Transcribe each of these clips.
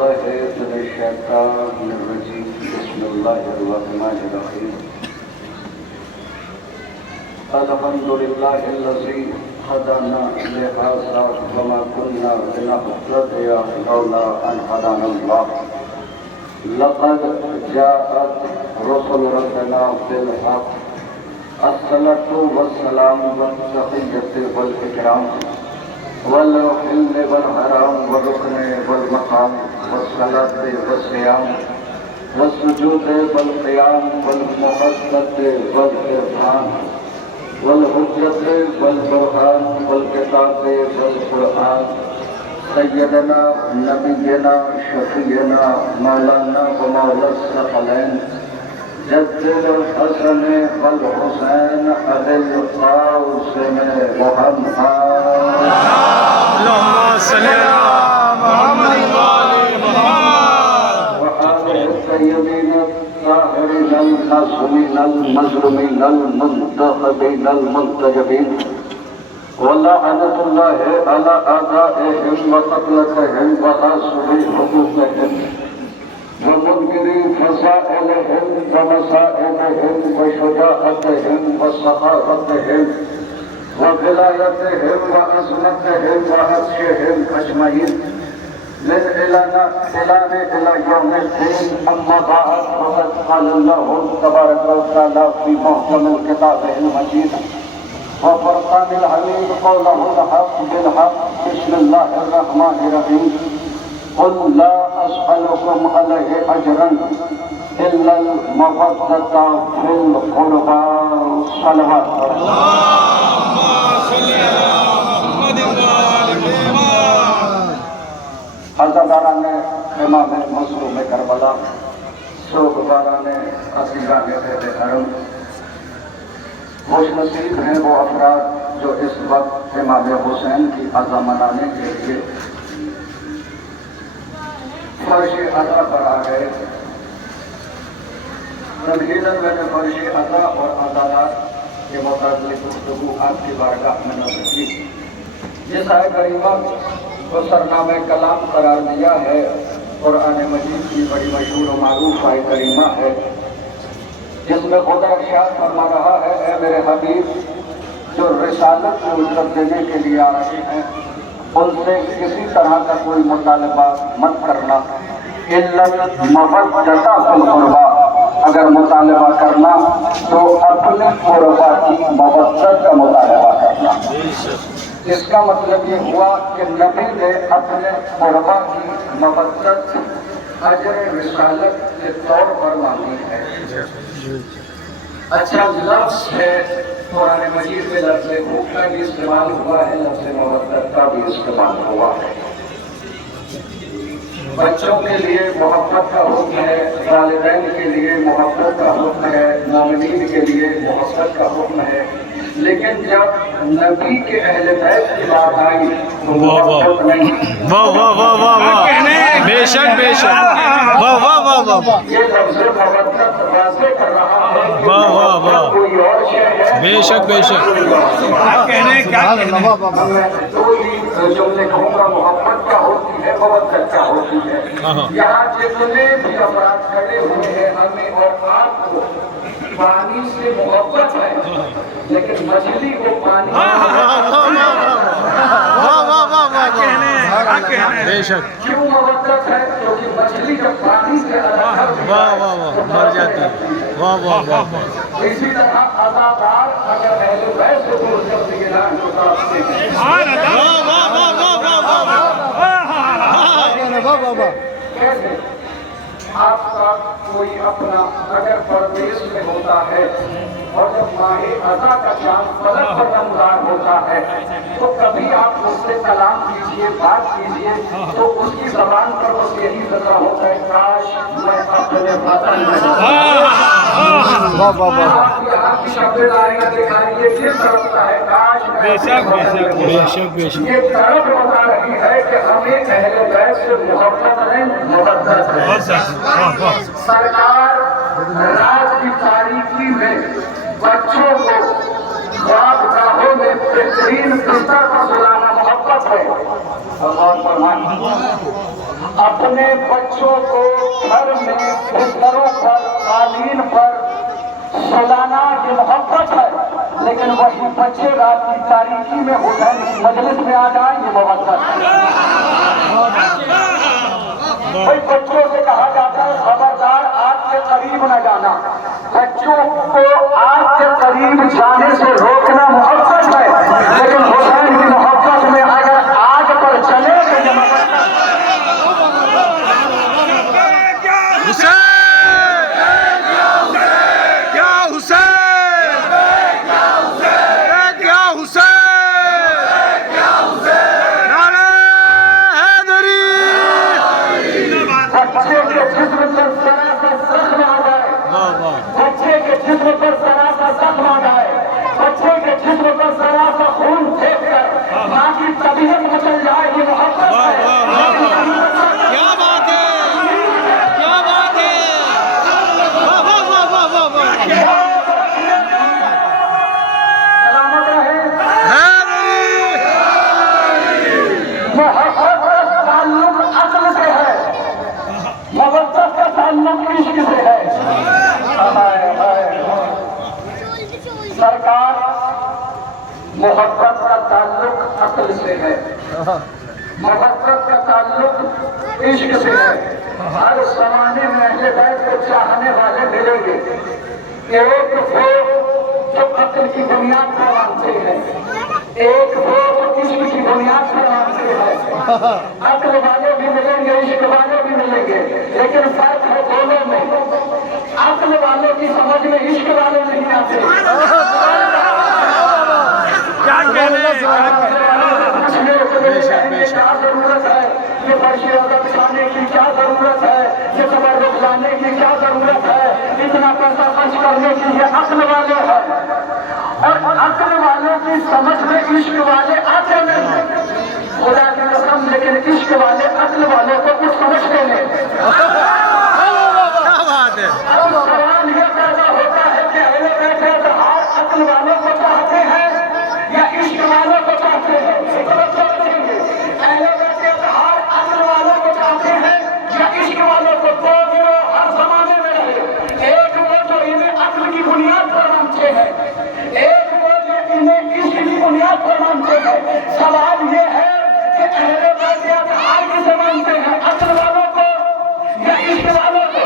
بالله من الشيطان الرجيم بسم الله الرحمن الرحيم الحمد لله الذي هدانا لهذا وما كنا لنهتدي لولا أن هدانا الله لقد جاءت رسل ربنا بالحق الصلاة والسلام والتحية والإكرام والحل والحرام والركن والمقام والصلاة والصيام والسجود والقيام والمحبة والإرفان والحجة والبرهان والكتاب والقرآن سيدنا نبينا شفينا مولانا ومولى الثقلين جد الحسن والحسين أبي القاسم محمد اللهم صل على محمد وآل محمد وآل الطيبين الطاهرين المعصومين المظلومين المنتخبين المنتجبين ولعنة الله على أعدائهم وقتلتهم وغاصبي حقوقهم ومنكري فسائلهم ومسائلهم وشجاعتهم وسخاوتهم وولايتهم وعظمتهم وعرشهم أجمعين من إلى يوم الدين أما بعد فقد قال الله تبارك وتعالى في محكم كتابه المجيد وفرقان الحميد قوله الحق بالحق بسم الله الرحمن الرحيم قل لا أسألكم عليه أجرا إلا المودة في القربى صلوات اللهم صل على محمد وآل محمد حضرتان امام مظلوم کربلا سوگواران اسیران اہل حرم خوش نصیب ہیں وہ افراد جو اس وقت امام حسین کی عزا منانے کے لیے فرش عزا پر آ گئے. تمہیداً میں نے فرش عزا اور عدالت کے متعلق گفتگو آپ کی بارگاہ میں نظر کی. جس آئے کریمہ کو سرنامہ کلام قرار دیا ہے قرآن مجید کی بڑی مشہور و معروف آئے کریمہ ہے جس میں خدا ارشاد فرما رہا ہے اے میرے حبیب جو رسالت کو اجرت دینے کے لیے آ رہے ہیں ان سے کسی طرح کا کوئی مطالبہ مت کرنا الا المودۃ فی القربیٰ. اگر مطالبہ کرنا تو اپنے قربا کی مودت کا مطالبہ کرنا. اس کا مطلب یہ ہوا کہ نبی نے اپنے قربا کی مودت اجر رسالت کے طور پر مانگی ہے. اچھا لفظ ہے قرآن مجید میں لفظ حب کا بھی استعمال ہوا ہے لفظ مودت کا بھی استعمال ہوا ہے. بچوں کے لیے محبت کا حکم ہے, والدین کے لیے محبت کا حکم ہے, مومنین کے لیے محبت کا حکم ہے. لیکن جب نبی کے اہل بیت کی بات آئی تو محبت نہیں. واہ واہ واہ واہ واہ بے شک بے شک واہ واہ واہ واہ یہ لفظ محبت واضح کر رہا ہے کہ واہ واہ واہ کوئی اور شے ہے. بے شک بے شک جملے کہوں گا محبت کیا ہوتی ہے مودت کیا ہوتی ہے. یہاں جتنے بھی افراد کھڑے ہوئے ہیں ہمیں اور آپ کو پانی سے محبت ہے لیکن مچھلی کو پانی بے شک کیوں مودت ہے کیونکہ مچھلی جب پانی سے واہ واہ واہ مر جاتی ہے. واہ واہ واہ واہ اسی طرح عزادار اگر اہل بیت سے دور کر دیے جائیں تو کافی ہے. کیسے آپ کا کوئی اپنا اگر پردیس میں ہوتا ہے اور جب ماہ عزا کا شام فلک پر نمودار ہوتا ہے تو کبھی آپ اس سے کلام کیجئے بات کیجئے تو اس کی زبان پر بس یہی ذکر ہوتا ہے کاش میں اپنے وطن میں آپ یہاں کی شبِ داریاں دکھائیے کس طرف کا ہے کاش میں بے شک بے شک بے شک بے شک یہ طرف بتا رہی ہے کہ ہمیں اہل بیت سے محبت ہے مودت ہے. سرکار رات کی تاریکی میں بچوں کو خواب گاہوں میں بہترین بستر پر سلانا محبت ہے. और फरमाएं, अपने बच्चों को घर में बिस्तरों पर कालीन पर सुलाना ये मोहब्बत है, लेकिन वही बच्चे रात की तारीकी में हुसैन की मजलिस में आ जाए ये मोहब्बत है। भाई बच्चों से कहा जाता है खबरदार आग के करीब न जाना, बच्चों को आग के करीब जाने से रोकना मोहब्बत है, लेकिन हुसैन की मोहब्बत में अगर आग पर चले तो ये मोहब्बत बच्चे के जिस्म पर सरासर जख्म आ जाए, बच्चे के जिस्म पर सरासर खून फेंक कर माँ की तबीयत मचल जाए ये मोहब्बत है। क्या बात है, क्या बात है, वाह वाह वाह वाह वाह वाह, सलामत रहे। मोहब्बत का ताल्लुक अक्ल से है, मोहब्बत का ताल्लुक इश्क से है। सरकार मोहब्बत का ताल्लुक अक्ल से है, मोहब्बत का ताल्लुक इश्क से है। हर जमाने में अहले बैत को चाहने वाले मिलेंगे, एक वो जो अक्ल की बुनियाद पर मानते हैं, एक वो जो इश्क की बुनियाद पर मानते हैं। अक्ल वाले भी मिलेंगे, इश्क वाले भी मिलेंगे, लेकिन फर्क है दोनों में। अक्ल वालों की समझ में इश्क वाले नहीं आते। क्या जरूरत है, ये फर्श अदब खाने की क्या जरूरत है, ये तबर्रुक लाने की क्या जरूरत है, इतना पैसा खर्च करने की, ये अक्ल वाले हैं। और अक्ल वालों की समझ में इश्क वाले आते नहीं, खुदा की कसम, लेकिन इश्क वाले अक्ल वालों को कुछ समझते नहीं। अब सवाल यह पैदा होता है कि अहले बैत इत्तेहाद अक्ल वालों को चाहते हैं या इश्क वालों को चाहते हैं? अहले बैत इत्तेहाद अक्ल वालों को चाहते हैं या इश्क वालों को? दो गिरोह हर जमाने में रहे, एक वो जो इन्हें अक्ल की बुनियाद पर मानते हैं, एक वो जो इन्हें इश्क की बुनियाद पर मानते हैं। सवाल ये है कि अहले बैत इत्तेहाद किसे मानते हैं, अक्ल वालों को या इश्क वालों को?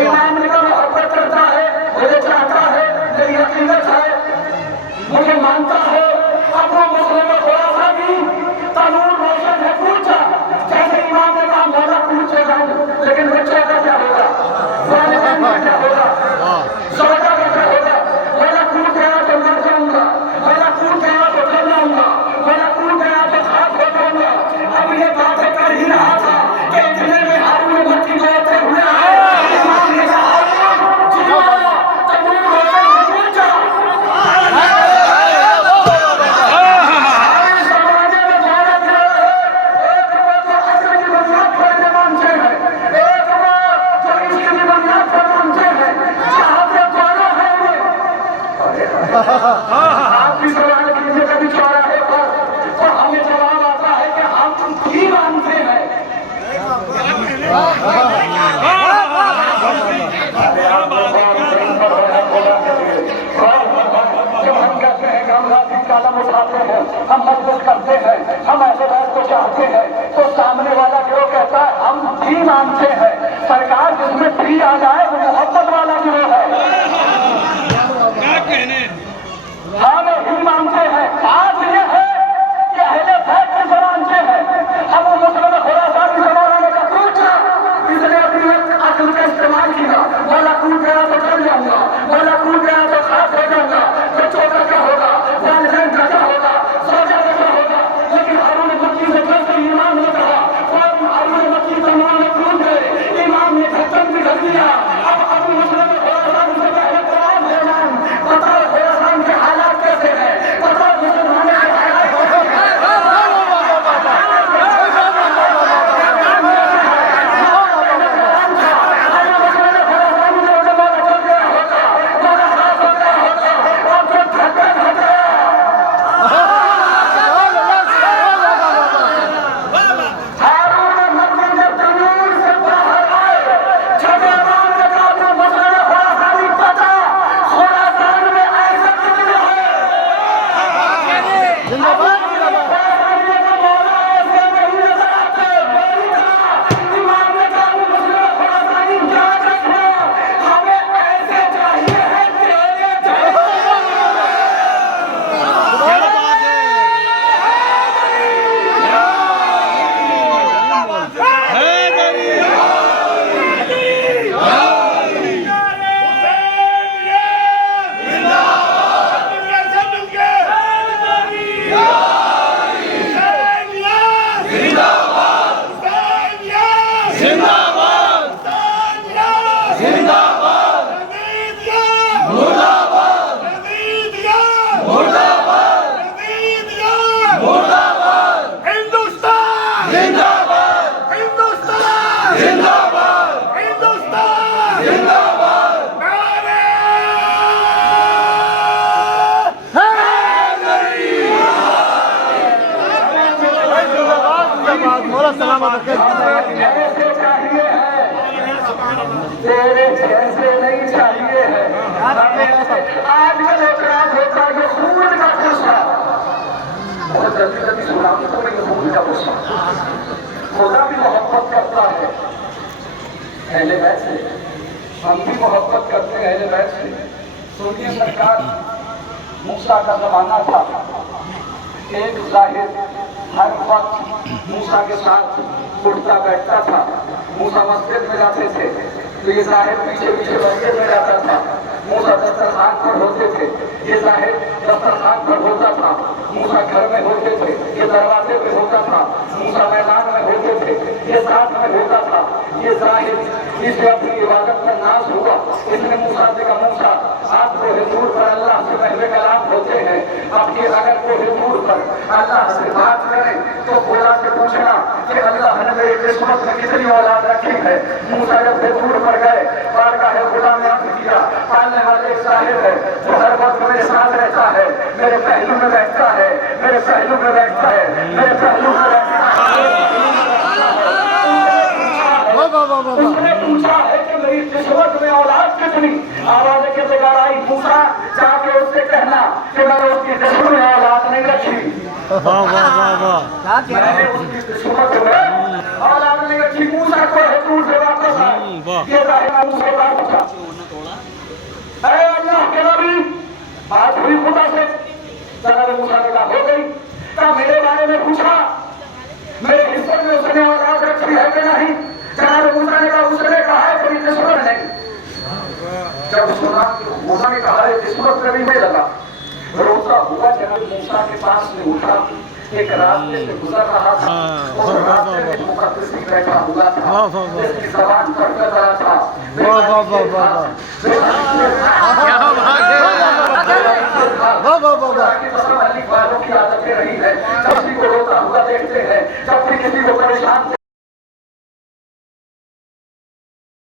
इमाम ने कहा मोहब्बत करता है, मुझे चाहता है, मेरी हकीकत है, मुझे मानता है। अब वो मुस्लिम खुलासा भी तनूर रोशन है, पूछा जैसे इमाम ने कहा मौला पूछे जाऊं, लेकिन बच्चे का क्या होगा, वालिदैन का क्या होगा, सौदा का क्या होगा? मौला कूद गया तो मर जाऊंगा, मौला कूद गया तो डर जाऊंगा, मौला कूद गया तो खाक हो जाऊंगा। अब ये बातें कर ही रहा था कि इतने में हारून में मट्टी लेते हुए आए। आप भी सवाल कीजिए कभी चौराहे पर, तो हमें जवाब आता है कि हम भी मानते हैं। जब हम कहते हैं कि हम राजी कलम उठाते हैं, हम मजबूत करते हैं, हम ऐसे बैत को चाहते हैं, तो सामने वाला गिरोह कहता है हम भी मानते हैं। सरकार जिसमें भी आ जाए वो मोहब्बत वाला गिरोह है। हम ही मानते हैं। बात यह है कि अहले बैत किसे मानते हैं। अब वो मुस्लिम खुलासा की जमाने का पूछा, इसने अपनी अक्ल का इस्तेमाल किया, मौला कूद गया तो डर जाऊंगा, मौला कूद गया तो खाक हो जाऊंगा, बच्चों का क्या होगा, वालिदैन का क्या होगा, सौजा का क्या होगा। लेकिन हारून जिंदाबाद हिंदुस्तान जिंदाबाद हिंदुस्तान जिंदाबाद नारे ऐसे चाहिए है, तेरे जैसे नहीं चाहिए है। आजकल अपराध होता है खून का गुस्सा, बहुत जल्दी जल्दी सुना तो ये खून का गुस्सा। खुदा भी मोहब्बत करता है अहले बैत से, हम भी मोहब्बत करते हैं अहले बैत से। सुनिए सरकार, मूसा का जमाना था, एक जाहिर हर वक्त मूसा के साथ उठता बैठता था। मूसा मस्जिद में जाते थे तो ये जाहिर पीछे पीछे मस्जिद में जाता था। मूसा दस्तरखान पर होते थे, ये जाहिर दस्तरखान पर होता था। मूसा घर में होते थे, ये दरवाजे पे होता था। मूसा मैदान में होते थे, ये साथ में होता था। ये जाहिर इसे अपनी इबादत का नाश हुआ। इसने मूसा से कहा, मूसा आप कोहे दूर पर अल्लाह से महवे कलाम होते हैं, आपकी अगर कोहे दूर पर अल्लाह से बात करें तो खुदा से पूछना कि अल्लाह ने मेरी किस्मत में कितनी औलाद रखी है। मूसा जब से दूर पर गए, बार का है खुदा ने अर्ज किया, पालने वाले एक साहिब है जो हर वक्त मेरे साथ रहता है, मेरे पहलू में बैठता है, मेरे पहलू में बैठता है, मेरे पहलू में बैठता है। उसने पूछा है कि मेरी किस्मत में औलाद कितनी। आवाज़ के जगह आई, मूसा जाके उससे कहना कि मैंने उसकी किस्मत में औलाद नहीं रखी, मैंने उसकी किस्मत में औलाद नहीं रखी। मूसा को दूर से वापस आए, ये जाहिर मूसा का पूछा, अरे अल्लाह के नबी, बात हुई खुदा से? जनाब मूसा ने कहा हो गई। कहा मेरे बारे में पूछा, मेरे हिस्से में उसने औलाद रखी है कि नहीं? जनाब मूसा ने कहा उसने कहा है कोई किस्मत नहीं। जब सुना मूसा ने कहा है किस्मत में भी नहीं लगा, रोता हुआ जनाब मूसा के पास में उठा, एक रास्ते से गुजर रहा था, उस रास्ते में मुकद्दसी बैठा हुआ था, जिसकी ज़बान पर रहा था। की आदतें रही है, किसी को रोता हुआ देखते हैं, जब भी किसी को परेशान